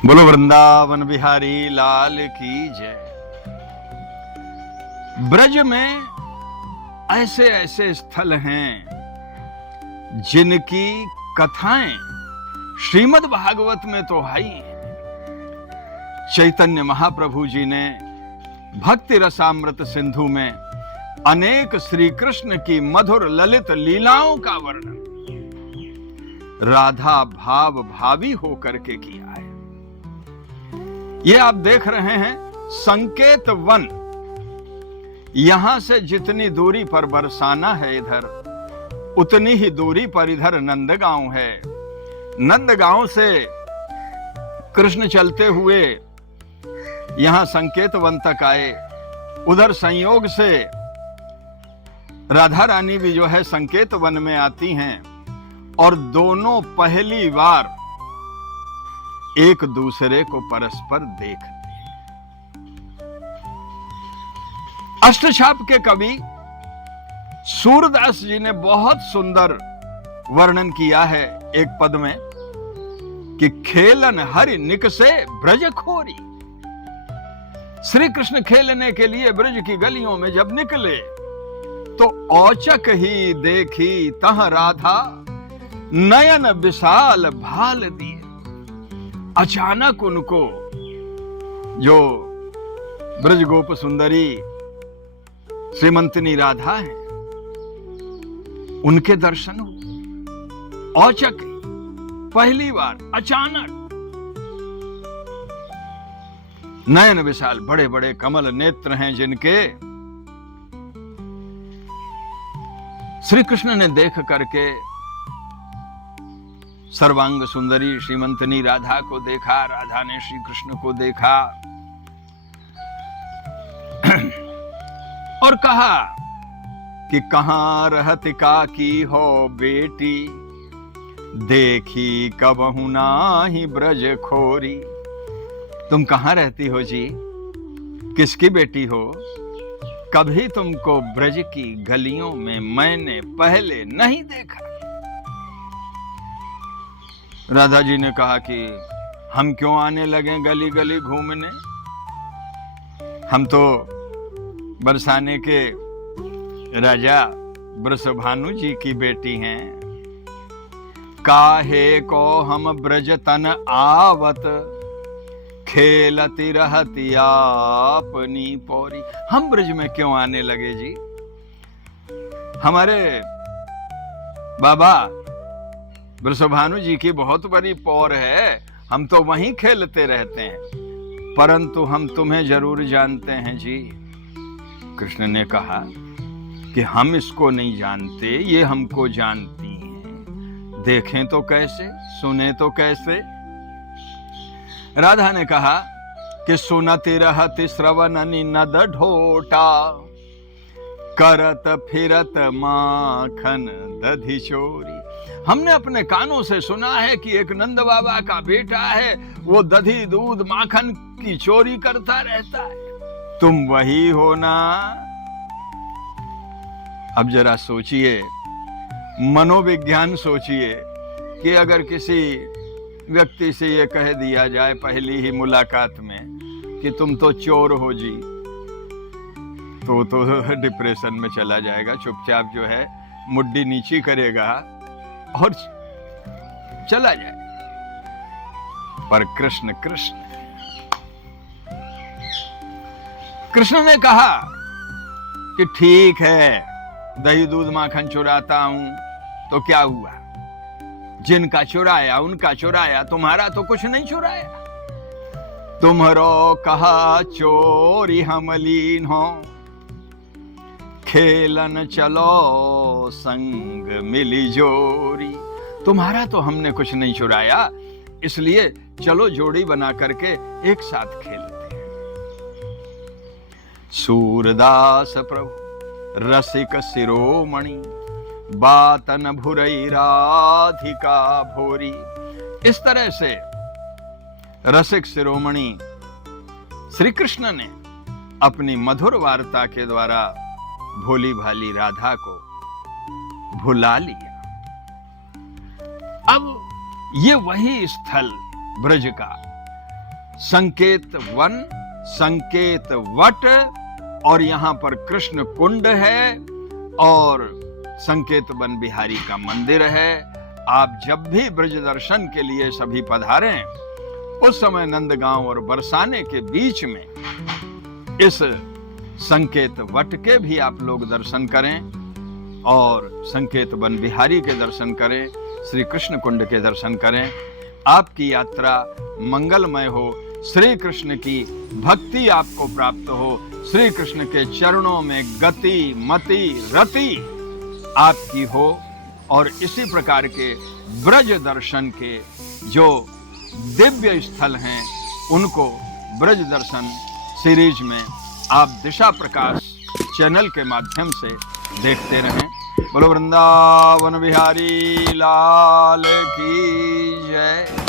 बोलो वृंदावन बिहारी लाल की जय। ब्रज में ऐसे ऐसे स्थल हैं जिनकी कथाएं श्रीमद् भागवत में तो है ही। चैतन्य महाप्रभु जी ने भक्ति रसामृत सिंधु में अनेक श्री कृष्ण की मधुर ललित लीलाओं का वर्णन राधा भाव भावी होकर के किया है। ये आप देख रहे हैं संकेत वन। यहां से जितनी दूरी पर बरसाना है इधर, उतनी ही दूरी पर इधर नंदगांव है। नंदगांव से कृष्ण चलते हुए यहां संकेत वन तक आए। उधर संयोग से राधा रानी भी जो है संकेत वन में आती हैं और दोनों पहली बार एक दूसरे को परस्पर देखते हैं। अष्टछाप के कवि सूरदास जी ने बहुत सुंदर वर्णन किया है एक पद में कि खेलन हरि निकसे ब्रज खोरी। श्री कृष्ण खेलने के लिए ब्रज की गलियों में जब निकले तो औचक ही देखी तह राधा नयन विशाल भाल दिए। अचानक उनको जो ब्रज गोप सुंदरी श्रीमंतनी राधा है उनके दर्शन हुए। औचक पहली बार अचानक नयन विशाल, बड़े बड़े कमल नेत्र हैं जिनके। श्री कृष्ण ने देख करके सर्वांग सुंदरी श्रीमंतनी राधा को देखा, राधा ने श्री कृष्ण को देखा और कहा कि कहां रहती काकी हो बेटी, देखी कबहु नाही ब्रज खोरी। तुम कहां रहती हो जी, किसकी बेटी हो, कभी तुमको ब्रज की गलियों में मैंने पहले नहीं देखा। राधा जी ने कहा कि हम क्यों आने लगे गली गली घूमने, हम तो बरसाने के राजा वृषभानु जी की बेटी हैं। काहे को हम ब्रज तन आवत, खेलती रहती अपनी पौरी। हम ब्रज में क्यों आने लगे जी, हमारे बाबा वृषभानु जी की बहुत बड़ी पौर है, हम तो वहीं खेलते रहते हैं, परंतु हम तुम्हें जरूर जानते हैं जी। कृष्ण ने कहा कि हम इसको नहीं जानते, ये हमको जानती हैं, देखें तो कैसे, सुने तो कैसे। राधा ने कहा कि सुनती रहती श्रवणनि नद ढोटा, करत फिरत माखन दधि चोरी। हमने अपने कानों से सुना है कि एक नंद बाबा का बेटा है, वो दधी दूध माखन की चोरी करता रहता है। तुम वही हो ना। अब जरा सोचिए, मनोविज्ञान सोचिए कि अगर किसी व्यक्ति से ये कह दिया जाए पहली ही मुलाकात में कि तुम तो चोर हो जी, तो डिप्रेशन में चला जाएगा, चुपचाप जो है मुड्डी नीची करेगा और चला जाए। पर कृष्ण कृष्ण ने कहा कि ठीक है, दही दूध माखन चुराता हूं तो क्या हुआ, जिनका चुराया उनका चुराया, तुम्हारा तो कुछ नहीं चुराया। तुम्हारो कहा चोरी हम लीन हो, खेलन चलो संग मिली जोरी। तुम्हारा तो हमने कुछ नहीं चुराया, इसलिए चलो जोड़ी बना करके एक साथ खेलते हैं। सूरदास प्रभु रसिक शिरोमणि, बातन भुरई राधिका भोरी। इस तरह से रसिक शिरोमणि श्री कृष्ण ने अपनी मधुर वार्ता के द्वारा भोली भाली राधा को भुला लिया। अब ये वही स्थल ब्रज का संकेत वन, संकेत वट, और यहां पर कृष्ण कुंड है और संकेत वन बिहारी का मंदिर है। आप जब भी ब्रज दर्शन के लिए सभी पधारें, उस समय नंदगांव और बरसाने के बीच में इस संकेत वट के भी आप लोग दर्शन करें और संकेत वन बिहारी के दर्शन करें, श्री कृष्ण कुंड के दर्शन करें। आपकी यात्रा मंगलमय हो, श्री कृष्ण की भक्ति आपको प्राप्त हो, श्री कृष्ण के चरणों में गति मति रति आपकी हो, और इसी प्रकार के ब्रज दर्शन के जो दिव्य स्थल हैं उनको ब्रज दर्शन सीरीज में आप दिशा प्रकाश चैनल के माध्यम से देखते रहें। बोलो वृंदावन बिहारी लाल की जय।